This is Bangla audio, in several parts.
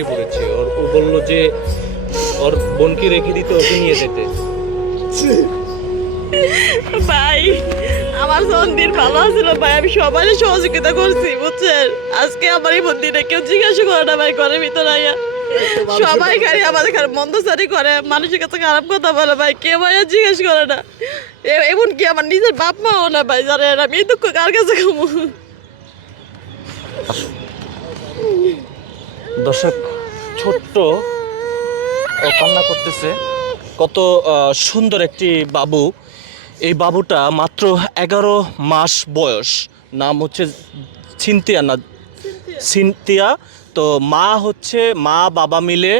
ভেঙে পড়েছে। ওর ও বলল যে ওর বোনকে রেখে দিতে ওকে নিয়ে যেতে। ভাই আমার মন্দির ভালো আছিল ভাই? আমি সবাই সহযোগিতা করছি বুঝছেন? আজকে আমার এই মন্দিরে কেউ জিজ্ঞাসা করে না ভাই ঘরের ভিতরে আইয়া। সবাই খালি আমাদের খারাপ মন্দসারি করে মানুষের কাছে খারাপ কথা বলে ভাই কেউ ভাই আর জিজ্ঞেস করে না। এ- এমনকি আমার নিজের বাপ মাও না ভাই জানেন আমি এই দুঃখ কার কাছে খাব? দর্শক ছোট্ট ও কান্না করতেছে। কত সুন্দর একটি বাবু। এই বাবুটা মাত্র এগারো মাস বয়স। নাম হচ্ছে ছিনতিয়া না সিনতিয়া তো মা হচ্ছে মা বাবা মিলে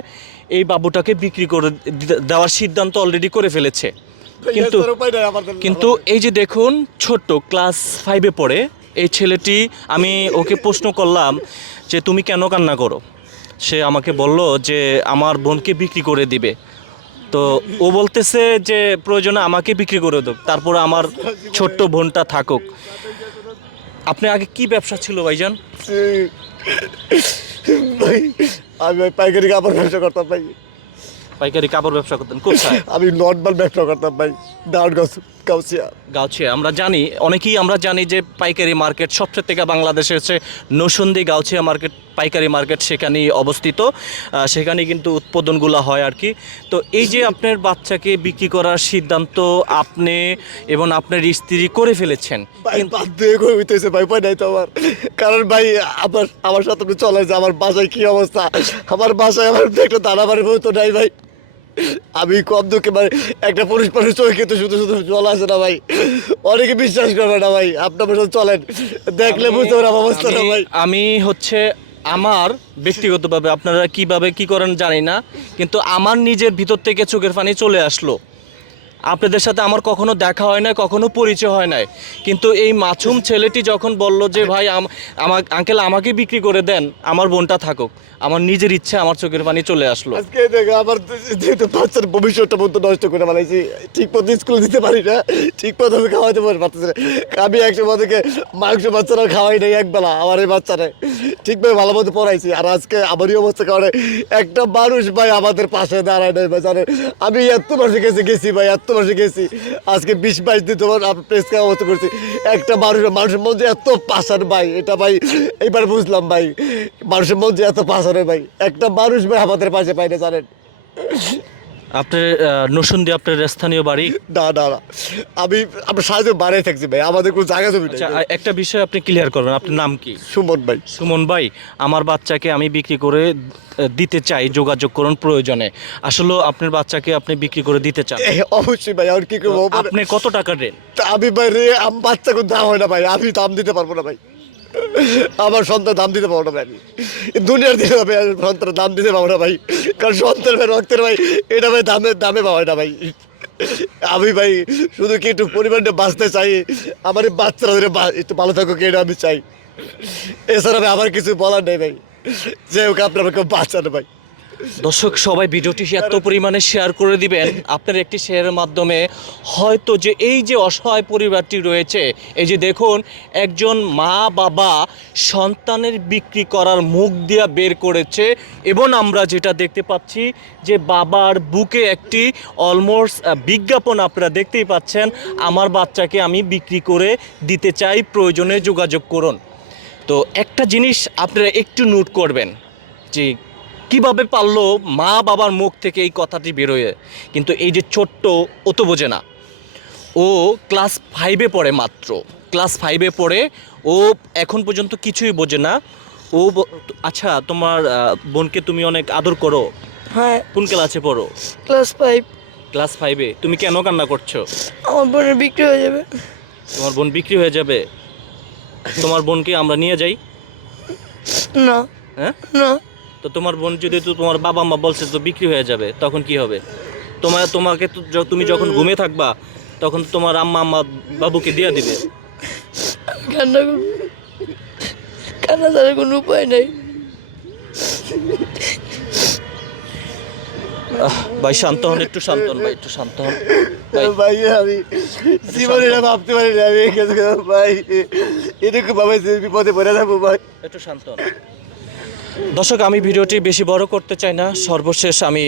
এই বাবুটাকে বিক্রি করে দেওয়ার সিদ্ধান্ত অলরেডি করে ফেলেছে। কিন্তু কিন্তু এই যে দেখুন ছোট্ট ক্লাস ফাইভে পড়ে। এই ছেলেটি আমি ওকে প্রশ্ন করলাম যে তুমি কেন কান্না করো? সে আমাকে বলল যে আমার বোনকে বিক্রি করে দিবে। তো ও বলতেছে যে প্রয়োজনে আমাকে বিক্রি করে দেব তারপরে আমার ছোট্ট বোনটা থাকুক। আপনি আগে কি ব্যবসা ছিল ভাইজান? ভাই আমি পাইকারি কাপড় ব্যবসা করতাম ভাই। পাইকারি কাপড় ব্যবসা করতেন কোথায়? আমি নর্মাল ব্যবসা করতাম ভাই ডাউন গাছ কাউসিয়া গাউছিয়া। আমরা জানি অনেকেই আমরা জানি যে পাইকারি মার্কেট সবচেয়ে থেকে বাংলাদেশে হচ্ছে নসুন্দি গাউছিয়া মার্কেট পাইকারি মার্কেট সেখানেই অবস্থিত। সেখানে কিন্তু উৎপাদনগুলো হয় আর কি। তো এই যে আপনার বাচ্চাকে বিক্রি করার সিদ্ধান্ত আপনি এবং আপনার স্ত্রী করে ফেলেছেন ভাই ভাই নাই তো আমার। কারণ ভাই আমার আমার সাথে চলে যে আমার বাসায় কি অবস্থা? আমার বাসায় আমার একটা দানা বাড়ি তো নাই ভাই। আমি কম দুঃখে মানে একটা পুরুষ মানুষ চোখে তো শুধু শুধু জল আসে না ভাই। অনেকে বিশ্বাস করবে না ভাই আপনার সাথে চলেন। দেখলে বুঝতে পারবেন অবস্থা না ভাই। আমি হচ্ছে আমার ব্যক্তিগতভাবে আপনারা কীভাবে কি করেন জানি না কিন্তু আমার নিজের ভিতর থেকে চোখের পানি চলে আসলো। আপনাদের সাথে আমার কখনো দেখা হয় না কখনো পরিচয় হয় নাই। কিন্তু এই মাছুম ছেলেটি যখন বলল যে, ভাই, আম- আমার আঙ্কেল আমাকে বিক্রি করে দেন, আমার বোনটা থাকুক, আমার নিজের ইচ্ছে, আমার চোখের পানি চলে আসলো। আজকে দেখো, আমার যেহেতু বাচ্চার ভবিষ্যৎটা মতো নষ্ট করে ফেলাইছি ঠিক মতো স্কুল দিতে পারি না ঠিক মতো আমি খাওয়াতে পারি না আমি একশো মতোকে মাংস বাচ্চারাও খাওয়াই নাই একবেলা, আমার এই বাচ্চারা। ঠিকভাবে ভালো মতো পড়াইছি, আর আজকে আমারই অবস্থা কারণে একটা মানুষ, ভাই, আমাদের পাশে দাঁড়ায় নাই, ভাই, জানেন? আমি এত মাসে গেছি গেছি, ভাই, এত মাসে গেছি। আজকে বিশ বাইশ দিন তোমার আপনার প্রেস খাওয়া মতো করছি। একটা মানুষ মানুষের মধ্যে এত পাশার ভাই, এটা ভাই, এইবার বুঝলাম ভাই। মানুষের মধ্যে এত পাশারে ভাই, একটা মানুষ ভাই আমাদের পাশে পাই না, জানেন? আপনার নসুন্দি আপনার স্থানীয় বাড়ি? না না না। আমি আপনার সাহায্য বাড়াই থাকছি ভাই। আমাদের কোনো জায়গা জমি আচ্ছা একটা বিষয় আপনি ক্লিয়ার করবেন আপনার নাম কি? সুমন ভাই। সুমন ভাই আমার বাচ্চাকে আমি বিক্রি করে দিতে চাই যোগাযোগ করুন প্রয়োজনে। আসলে আপনার বাচ্চাকে আপনি বিক্রি করে দিতে চান। অবশ্যই ভাই আর কি করব? মানে- আপনি কত টাকা দেন? আমি ভাই রে আমি বাচ্চা কোনো দাম হয় না ভাই। আমি দাম দিতে পারব না ভাই। আমার সন্তান দাম দিতে পারব না ভাই। আমি দুনিয়ার দিতে হবে সন্তানের দাম দিতে পারব না ভাই। কারণ সন্তান ভাই, রক্তের ভাই, এটা ভাই দামে দামে পাওয়া এটা ভাই। আমি ভাই, শুধু কি একটু পরিমাণটা বাঁচতে চাই? আমার বাচ্চারা একটু ভালো থাকুক, এটা আমি চাই। এছাড়া ভাই, আমার কিছু বলার নেই ভাই। যে ওকে আপনার আমাকে বাঁচান ভাই। দর্শক, সবাই ভিডিওটি এত পরিমাণে শেয়ার করে দিবেন, আপনার একটি শেয়ারের মাধ্যমে হয়তো যে এই যে অসহায় পরিবারটি রয়েছে, এই যে দেখুন, একজন মা বাবা সন্তানের বিক্রি করার মুখ দিয়া বের করেছে, এবং আমরা যেটা দেখতে পাচ্ছি যে বাবার বুকে একটি অলমোস্ট বিজ্ঞাপন আপনারা দেখতেই পাচ্ছেন, আমার বাচ্চাকে আমি বিক্রি করে দিতে চাই, প্রয়োজনে যোগাযোগ করুন। তো একটা জিনিস আপনারা একটু নোট করবেন, যে কীভাবে পারল মা বাবার মুখ থেকে এই কথাটি বেরোয়? কিন্তু এই যে ছোট্ট ও তো বোঝে না। ও ক্লাস ফাইভে পড়ে মাত্র। ক্লাস ফাইভে পড়ে ও এখন পর্যন্ত কিছুই বোঝে না। ও আচ্ছা তোমার বোনকে তুমি অনেক আদর করো। হ্যাঁ। কোন ক্লাসে পড়ো? ক্লাস ফাইভ ক্লাস ফাইভে তুমি কেন কান্না করছ? আমার বোনের বিক্রি হয়ে যাবে। তোমার বোন বিক্রি হয়ে যাবে? তোমার বোনকে আমরা নিয়ে যাই? না। হ্যাঁ? না। তো তোমার বোন যদি তো তোমার বাবা মা বলছে তো বিক্রি হয়ে যাবে তখন কি হবে? তোমার তোমাকে তো তুমি যখন ঘুমে থাকবা তখন তোমার আম্মা আম্মা বাবুকে দিয়ে দিবে। কান্না কান্না ছাড়া কোনো উপায় নেই। ভাই শান্ত হন একটু শান্ত হন ভাই একটু শান্ত হন। ভাই আমি জীবনে এটা ভাবতে পারি না আমি ভাই এরকম ভাবে যে বিপদে পড়ে যাব ভাই। একটু শান্ত হন। দর্শক, আমি ভিডিওটি বেশি বড় করতে চাই না। সর্বশেষ আমি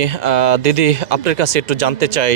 দিদি আপনার কাছে একটু জানতে চাই।